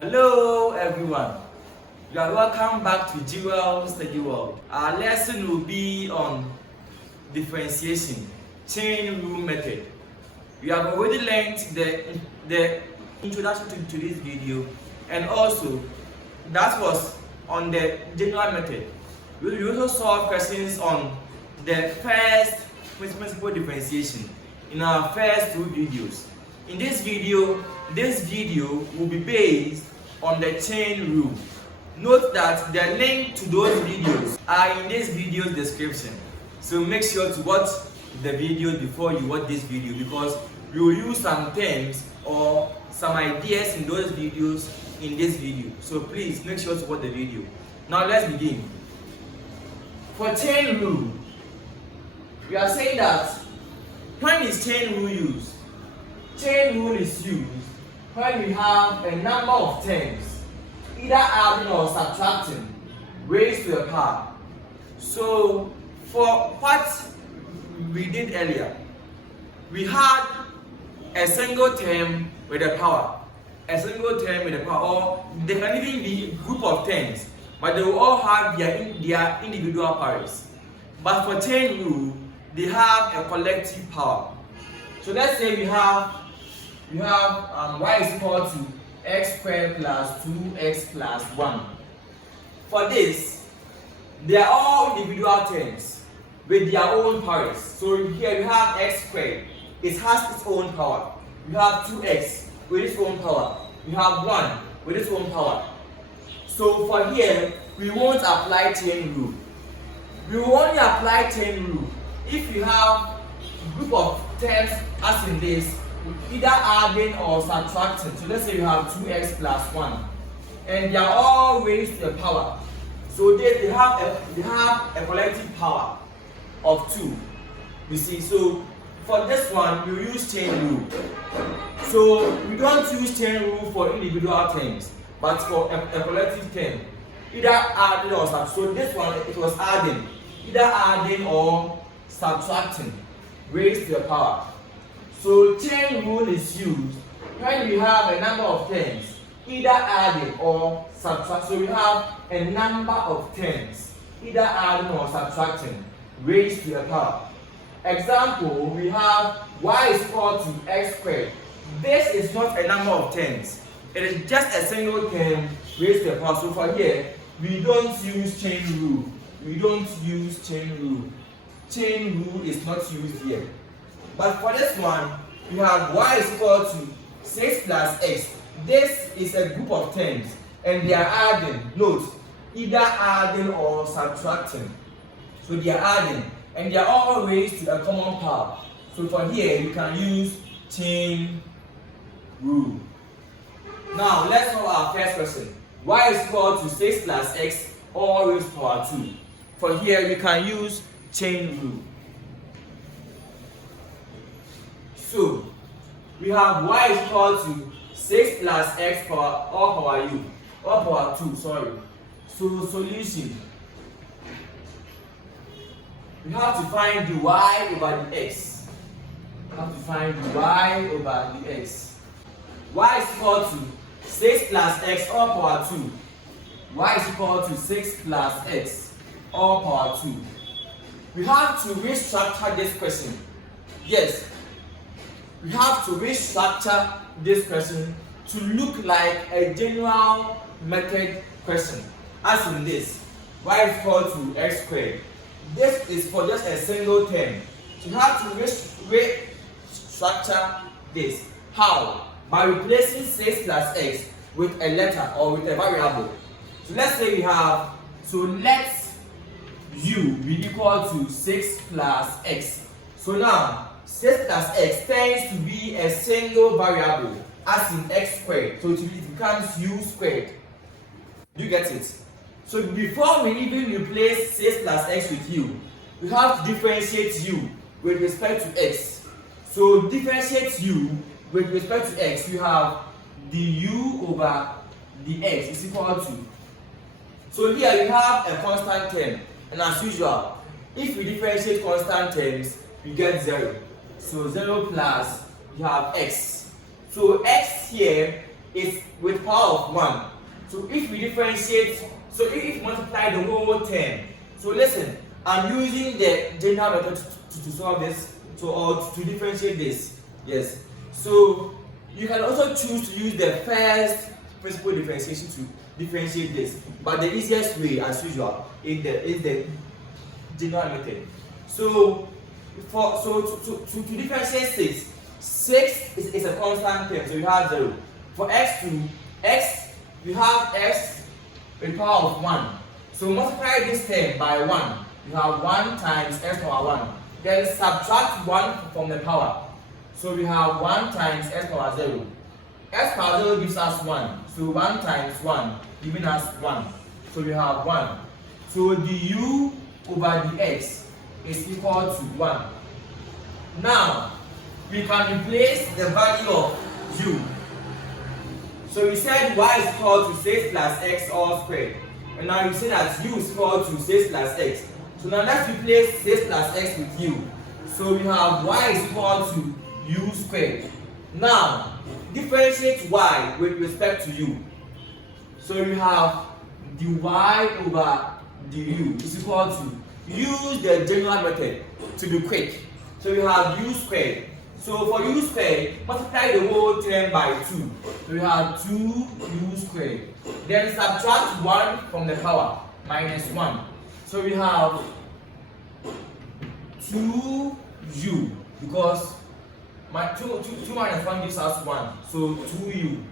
Hello everyone, you are welcome back to Jewel Study World. Our lesson will be on differentiation, chain rule method. We have already learned the introduction to this video, and also that was on the general method. We also solved questions on the first principle differentiation in our first two videos. In this video will be based on the chain rule. Note that the link to those videos are in this video's description. So make sure to watch the video before you watch this video, because we will use some terms or some ideas in those videos in this video. So please make sure to watch the video. Now let's begin. For chain rule, we are saying that when is chain rule used? Chain rule is used when we have a number of terms, either adding or subtracting, raised to the power. So for what we did earlier, we had a single term with a power. A single term with a power, or they can even be a group of terms, but they will all have their individual powers. But for chain rule, they have a collective power. So let's say we have y is equal to x squared plus 2x plus 1. For this, they are all individual terms with their own powers. So here we have x squared. It has its own power. We have 2x with its own power. We have 1 with its own power. So for here, we won't apply chain rule. We will only apply chain rule if you have a group of terms as in this, either adding or subtracting. So let's say you have 2x plus 1, and they are all raised to the power. So they have a collective power of 2. You see, so for this one, we use chain rule. So we don't use chain rule for individual terms, but for a collective term, either adding or subtracting. So this one, it was adding, either adding or subtracting, raised to the power. So chain rule is used when we have a number of terms, either adding or subtracting. So we have a number of terms, either adding or subtracting, raised to the power. Example, we have y is equal to x squared. This is not a number of terms. It is just a single term raised to the power. So for here, we don't use chain rule. We don't use chain rule. Chain rule is not used here. But for this one, we have y is equal to 6 plus x. This is a group of terms, and they are adding. Note, either adding or subtracting. So they are adding, and they are all raised to a common power. So for here, you can use chain rule. Now let's solve our first question. Y is equal to 6 plus x, all raised to power 2. For here, you can use chain rule. So we have y is equal to 6 plus x power all power 2, sorry. So solution, we have to find the y over the x. We have to find the y over the x. Y is equal to 6 plus x all power 2. Y is equal to 6 plus x all power 2. We have to restructure this question. Yes, we have to restructure this question to look like a general method question. As in this, y is equal to x squared. This is for just a single term. So you have to restructure this. How? By replacing 6 plus x with a letter or with a variable. So let's say we have, so let u be equal to 6 plus x. So now 6 plus x tends to be a single variable, as in x squared. So it becomes u squared. You get it? So before we even replace 6 plus x with u, we have to differentiate u with respect to x. So differentiate u with respect to x, you have the u over the x is equal to. So here you have a constant term, and as usual, if we differentiate constant terms, you get 0. So 0 plus, you have x. So x here is with power of 1. So if we differentiate, so if you multiply the whole term, so listen, I'm using the general method to solve this, or to differentiate this. Yes. So you can also choose to use the first principal differentiation to differentiate this, but the easiest way, as usual, is the general method. So to differentiate 6 is a constant term, so you have 0. For x, you have x with power of 1. So multiply this term by 1. You have 1 times x power 1. Then subtract 1 from the power. So we have 1 times x power 0. X power 0 gives us 1. So 1 times 1 giving us 1. So we have 1. So the u over the x is equal to 1. Now, we can replace the value of u. So we said y is equal to 6 plus x all squared. And now we say that u is equal to 6 plus x. So now let's replace 6 plus x with u. So we have y is equal to u squared. Now, differentiate y with respect to u. So we have dy over du is equal to, use the general method to be quick. So we have u squared. So for u squared, multiply the whole term by 2. So we have 2u squared. Then subtract 1 from the power, minus 1. So we have 2u, because 2 minus 1 gives us 1. So 2u.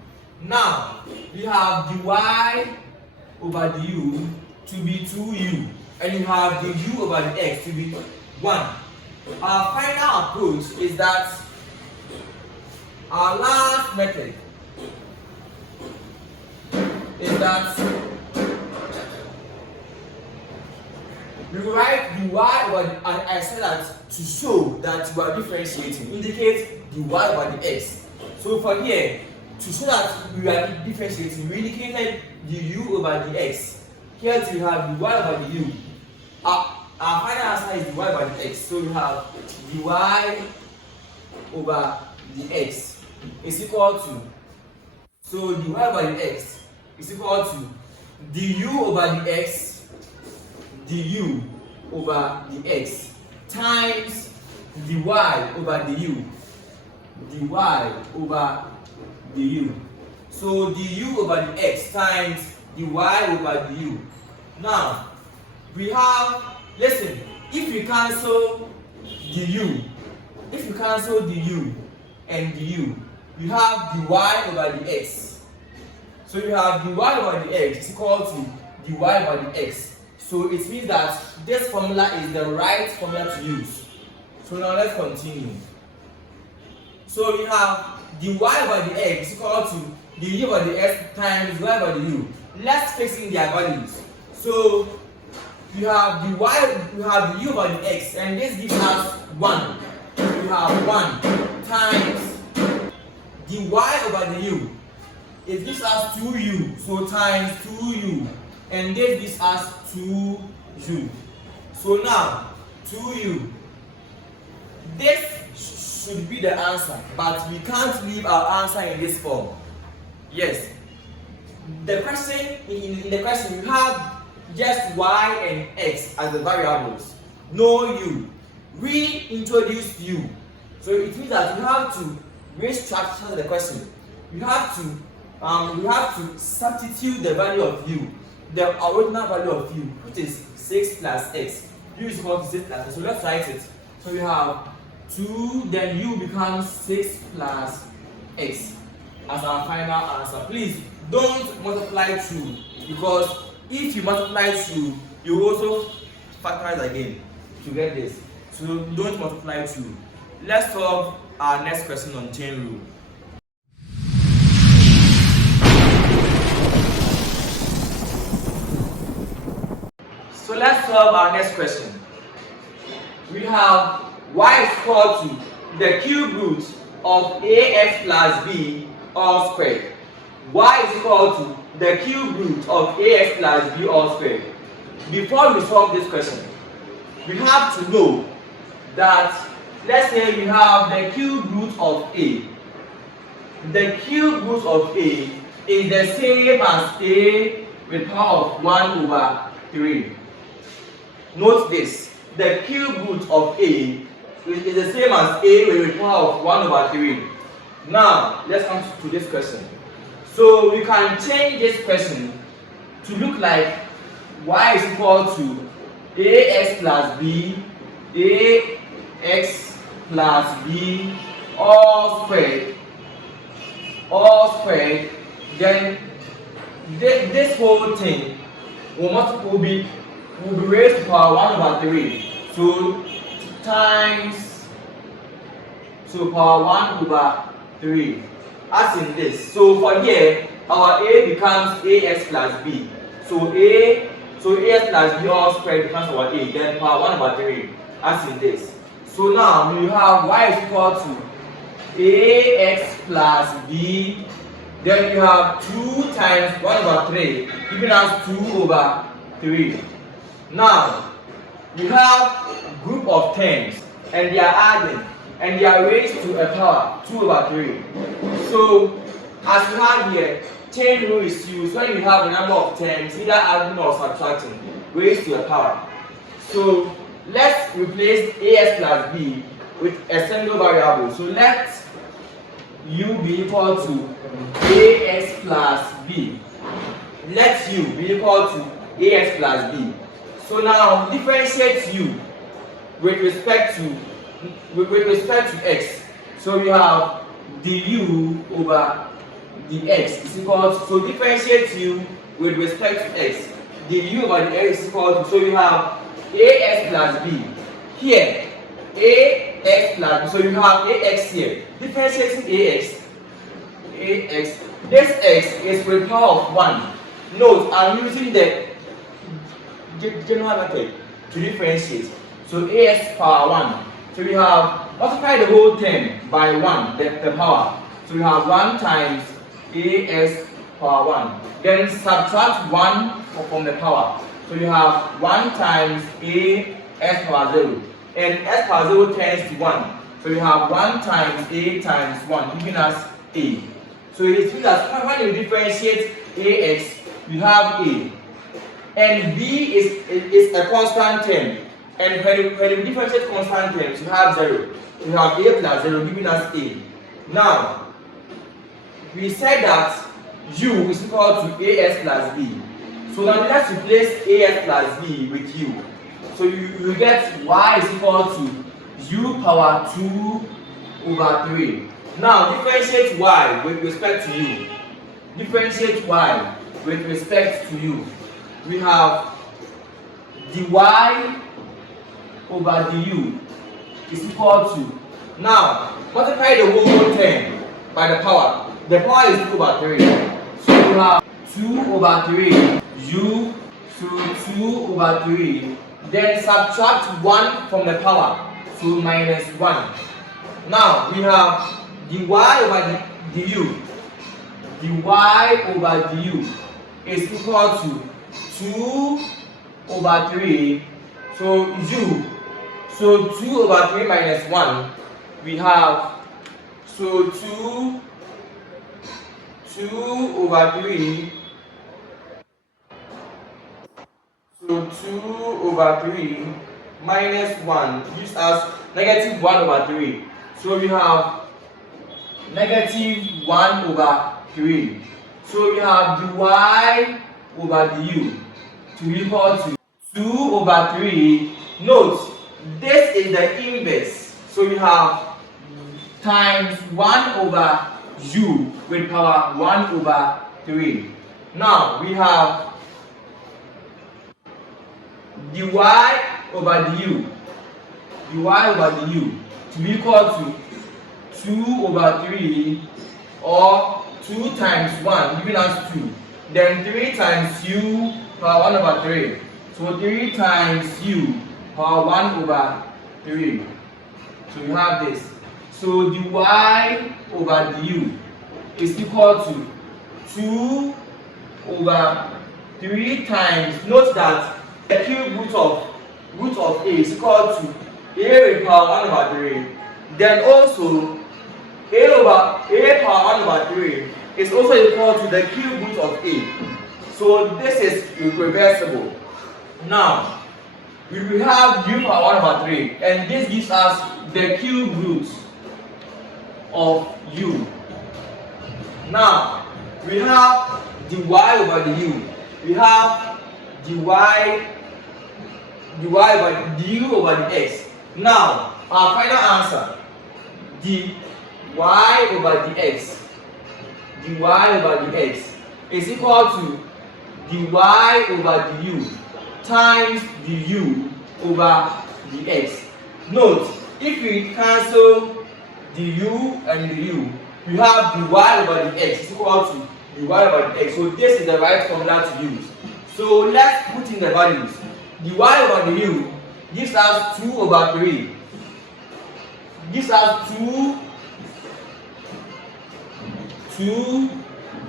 Now, we have dy over du to be 2u. And you have the u over the x to be 1. Our final approach is that our last method is that we will write dy over the, and I said that to show that you are differentiating, indicate dy over the x. So for here, to show that we are differentiating, we indicated the u over the x. Here we have dy over the u. Our final answer is dy over the x. So we have dy over the x is equal to, so dy over the x is equal to du over the x, du over the x times dy over the u, dy over the u. So du over the x times dy over the u. Now we have, listen, if you cancel du, and du, you have dy over the x. So you have dy over the x is equal to dy over the x. So it means that this formula is the right formula to use. So now let's continue. So we have dy over the x is equal to du over the x times dy over the u. Let's fix in their values. So you have dy, you have the u over the x, and this gives us 1. You have 1 times dy over the u. It gives us 2u, so times 2u, and this gives us 2u. So now 2u. This should be the answer, but we can't leave our answer in this form. Yes. The question in the question, you have just y and x as the variables, no u. We introduced u, so it means that you have to restructure the question. You have to substitute the value of u, the original value of u, which is 6 plus x. U is equal to 6 plus x. So let's write it. So we have 2, then u becomes 6 plus x as our final answer. Please don't multiply through, because if you multiply through, you also factorize again to get this. So don't multiply through. Let's solve our next question on chain rule. So let's solve our next question. We have y is equal to the cube root of ax plus b all squared. Y is equal to the cube root of ax plus b all squared. Before we solve this question, we have to know that let's say we have the cube root of A. The cube root of A is the same as A with power of 1 over 3. Note this, the cube root of A is the same as A with power of 1 over 3. Now, let's come to this question. So, we can change this question to look like y is equal to ax plus b, ax plus b, all squared, then this whole thing will be raised to power 1 over 3. So times power 1 over 3 as in this. So for here our a becomes ax plus b. So ax plus b all squared becomes our a, then power 1 over 3 as in this. So now we have y is equal to ax plus b, then you have 2 times 1 over 3 giving us 2 over 3. Now we have group of terms and they are adding and they are raised to a power 2 over 3. So as we have here, chain rule is used when we have a number of terms either adding or subtracting raised to a power. So let's replace ax plus b with a single variable. So let u be equal to ax plus b. Let u be equal to ax plus b. So now differentiate u with respect to x. So we have du over dx is equal to, so differentiate u with respect to x. Du over dx is equal to, so we have ax plus b. Here ax plus b, so you have ax here. Differentiating ax, this x is with power of 1. Note, I'm using the general method to differentiate. So ax power 1. So we have multiply the whole term by 1, the power. So we have 1 times ax power 1. Then subtract 1 from the power. So you have 1 times ax power 0. And x power 0 turns to 1. So you have 1 times a times 1 giving us a. So it means that when you differentiate ax, you have a. And b is a constant term. And when you differentiate constant terms, you have 0. You have a plus 0 giving us a. Now, we said that u is equal to ax plus b. So now let's replace ax plus b with u. So you get y is equal to u power 2 over 3. Now differentiate y with respect to u. Differentiate y with respect to u. We have dy over du is equal to, now multiply the whole term by the power. The power is 2 over 3. So you have 2 over 3 u, so 2 over 3. Then subtract 1 from the power, so minus 1. Now we have dy over du. Dy over du is equal to 2 over 3. So u, so 2 over 3 minus 1, we have, so 2 over 3, so 2 over 3 minus 1 gives us negative 1 over 3. So we have negative 1 over 3. So we have dy over du to be equal to 2 over 3. Note, this is the inverse. So we have times 1 over u with power 1 over 3. Now we have dy over du. Dy over du to be equal to 2 over 3 or 2 times 1 giving us 2. Then 3 times u power 1 over 3. So 3 times u power 1 over 3. So you have this. So dy over du is equal to 2 over 3 times, note that the cube root of a is equal to A with power 1 over 3. Then also A power 1 over 3 is also equal to the cube root of A. So this is irreversible. Now, we will have U power 1 over 3, and this gives us the cube root of U. Now, we have dy over the U. We have dy over du over the x. Now, our final answer, dy over the x is equal to dy over the u times the u over the x. Note, if we cancel the u and the u, we have dy over the x is equal to dy over the x. So this is the right formula to use. So let's put in the values. Dy over the u gives us 2 over 3. Gives us 2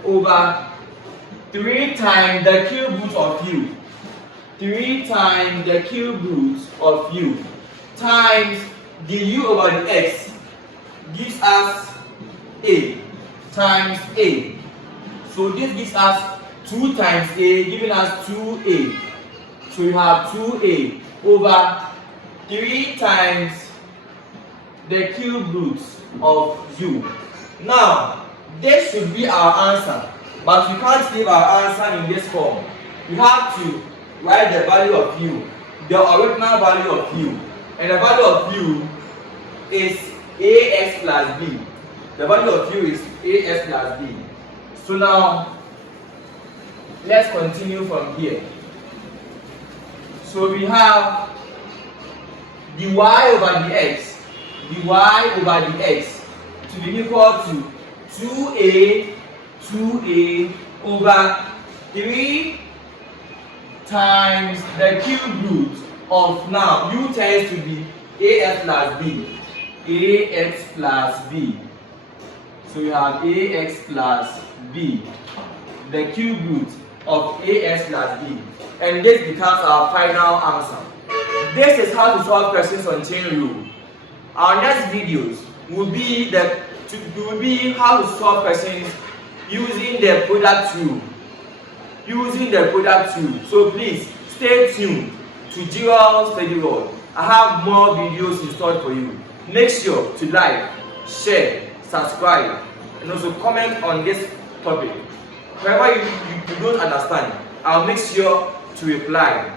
over 3 times the cube root of u. 3 times the cube root of u times the u over the x gives us a times a. So this gives us 2 times a, giving us 2a. So we have 2a over 3 times the cube root of u. Now, this should be our answer, but we can't give our answer in this form. We have to write the value of u, the original value of u, and the value of u is ax plus b. The value of u is ax plus b. So now, let's continue from here. So we have dy over the x to be equal to 2a over 3 times the cube root of, now u tends to be ax plus b. So you have ax plus b, the cube root of ax plus b, and this becomes our final answer. This is how to solve questions on chain rule. Our next videos will be how to solve questions using the product rule. So please stay tuned to Jewel Study World. I have more videos installed for you. Make sure to like, share, subscribe, and also comment on this topic. Wherever you don't understand, I'll make sure to reply.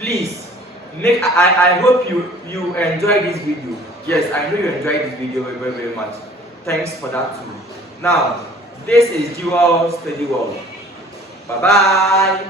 Please, I hope you enjoyed this video. Yes, I know you enjoyed this video very, very much. Thanks for that too. Now, this is Jewel Study World. Bye bye.